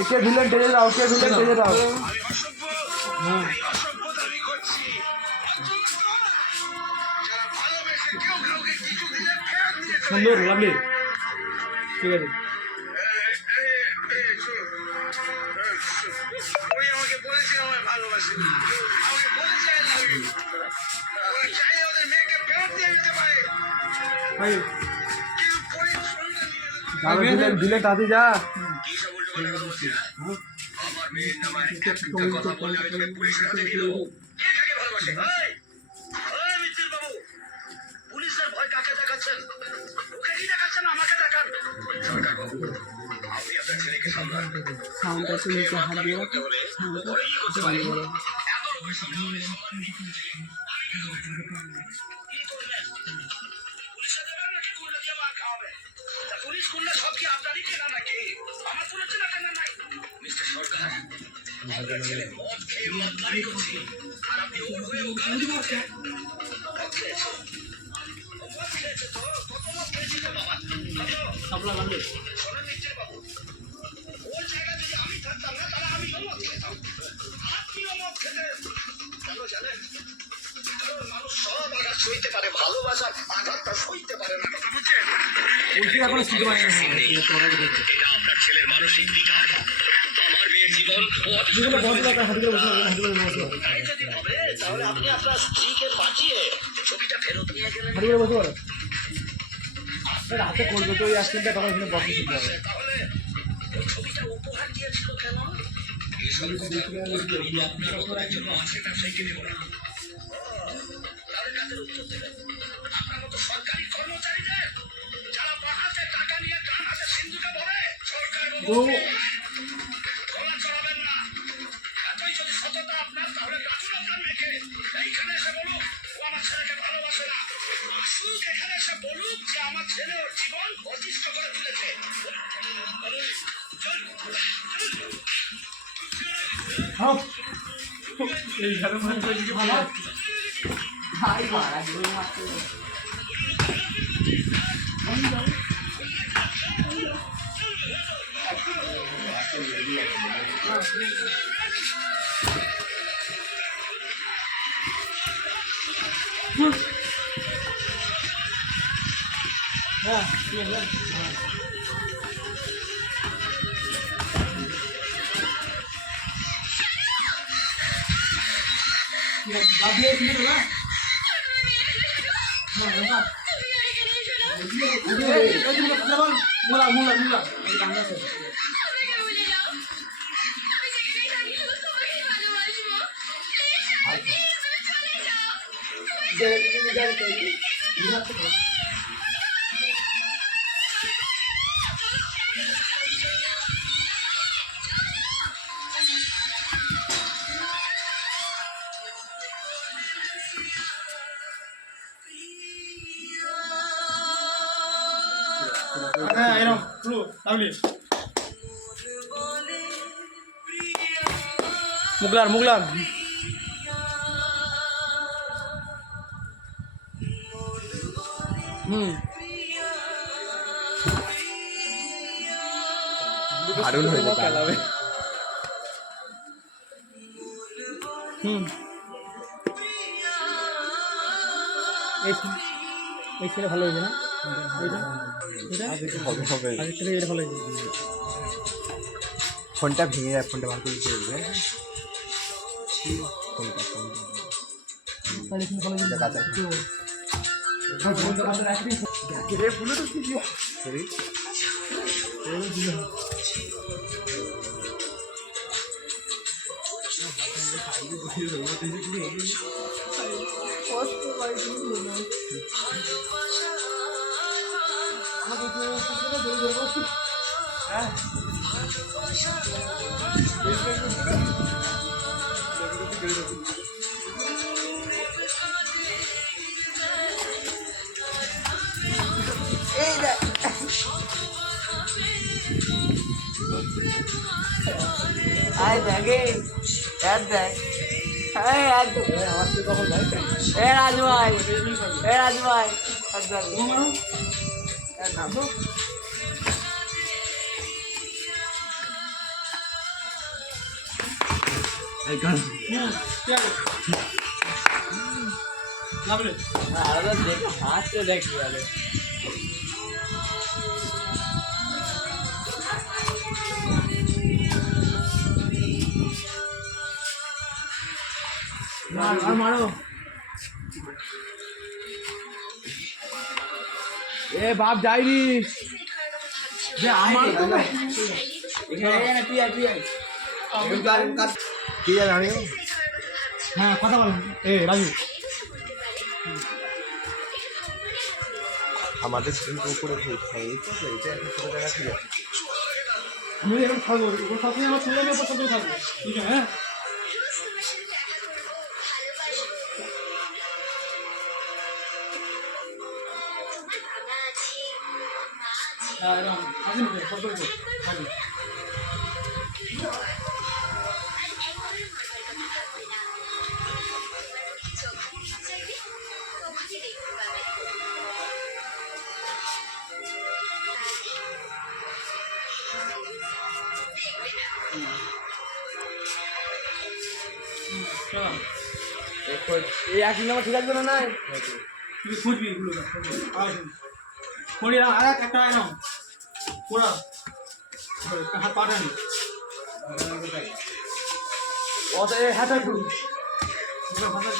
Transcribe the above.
একে ভিলেন টেনে দাও, কে ভিলেন টেনে দাও। সুন্দর, লাভলি, ঠিক আছে। আমাকে বলেছে আমার ভালোবাসে, আমাকে বলেছে আই লাভ ইউ। ওরা চাই ওদের মেয়েকে ফেরত দিয়ে দিতে পারে। দিলে তাতে যা। আমার মেয়ের নামে একটা কথা বললে আমি তোকে পুলিশের হাতে দিয়ে দেবো। কে কাকে ভালোবাসে? মিত্তির বাবু, পুলিশের ভয় কাকে দেখাচ্ছেন? ওকে কি দেখাচ্ছেন? আমাকে দেখান। সরকার বাবু, আপনি আপনার ছেলেকে সামলান। সাউন্ডটা তুমি কি হাত দিয়ে রাখতে হলে ঘরে গিয়ে করতে পারি। এত লোকের সামনে আমি সম্মান দিই। কি করবেন? পুলিশে দেবেন নাকি গুন্ডা দিয়ে মার খাওয়াবে? পুলিশ গুন্ডা সব কি আপনারই কেনা নাকি? আমার কোনো চেনা কেনা নাই। মিস্টার সরকার, আপনার ছেলে মদ খেয়ে মদলামি করছে, আর আপনি ওর হয়ে ওকালতি করছেন। মদ খেয়েছে, মদ খেয়েছে তো? কত মদ খেয়েছি তো বাবা? শোনেন মিত্তির বাবু, ওর জায়গায় যদি আমি থাকতাম না, তাহলে আমিও মদ খেতাম। আপনিও মদ খেতেন। কেন জানেন? কারণ মানুষ সব আঘাত সইতে পারে, ভালোবাসার আঘাতটা সইতে পারে না। কথা বুঝছেন? এটা আপনার ছেলের মানসিক বিকার। আমার মেয়ের জীবন যদি হবে, তাহলে আপনি আপনার স্ত্রীকে পাঠিয়ে ছবিটা ফেরত নিয়ে গেলেন। হাতে করবে তো ওই অ্যাক্সিডেন্টটা তখন এখানে বসে শিখতে হবে। তাহলে ওই ছবিটা উপহার দিয়েছিল কেন? আপনার ওপর একজন মাছের ব্যবসায়ীকে দেবো না। তাদের কাছে উত্তর দেবেন। আপনার মতো সরকারি কর্মচারীদের যারা বাঁ হাতে টাকা নিয়ে ডান হাতে সিন্ধুকে ভরে, সরকার গলা চড়াবেন না। এতই যদি সততা আপনার, তাহলে রাখুন আপনার মেয়েকে। এইখানে এসে বলুক ও আমার ছেলেকে ভালোবাসে না। আসুক এখানে এসে বলুক যে আমার ছেলে ওর জীবন অতিষ্ঠ করে তুলেছে। মুগলার মুগলার দারুণ হয়েছে খেলাবে। এই ছেলে ভালো হয়েছে না? ফোনটা ভেঙে যায়, ফোনটা বার করে দিতে আয় দেখে দেখ রাজু ভাই মারো এ বাপ যাইনি যে আমার কি জানি হ্যাঁ কথা বল এ রাজু আমাদের কিন্তু উপরে এটা একটা ছোট জায়গা ছিল আমি এখন থাকবো সবসময় আমার ছেলে মেয়ে পছন্দ থাকবো ঠিক আছে হ্যাঁ এই এক নম্বর ঠিক আছে না নাই তুই খুঁজবি এগুলো করি আর একটা এরকম পুরা হাত পাঠানি অত হাতে একটু ভাষা